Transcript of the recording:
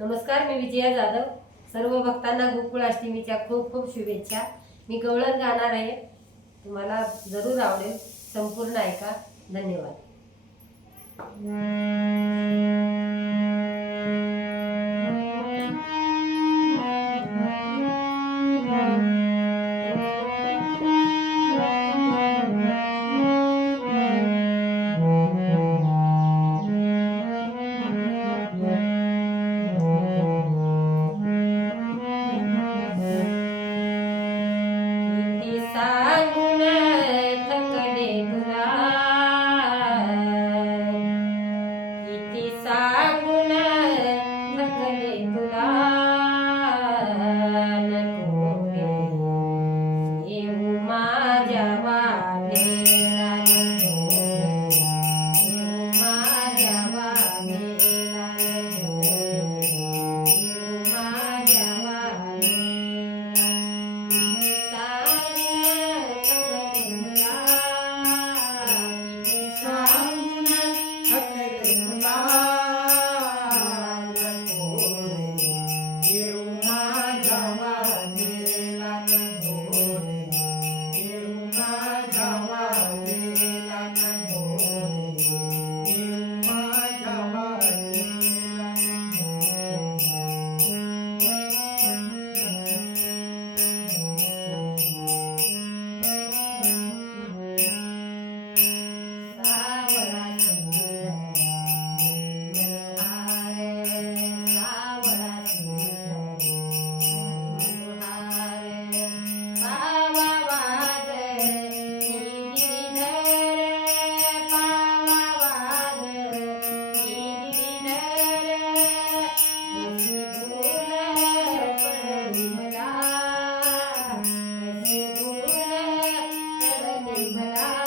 नमस्कार, मी विजया जाधव. सर्व भक्तांना गोकुळ अष्टमीच्या खूप खूप शुभेच्छा. मी गवळण गाणार आहे, तुम्हाला जरूर आवडेल. संपूर्ण ऐका. धन्यवाद. किती सांगून थकले तुला, किती सांगून थकले तुला, नको रे येऊ माझ्या वाटेला, नको येऊ माझ्या वाटेला, नको येऊ माझ्या वाटेला. मला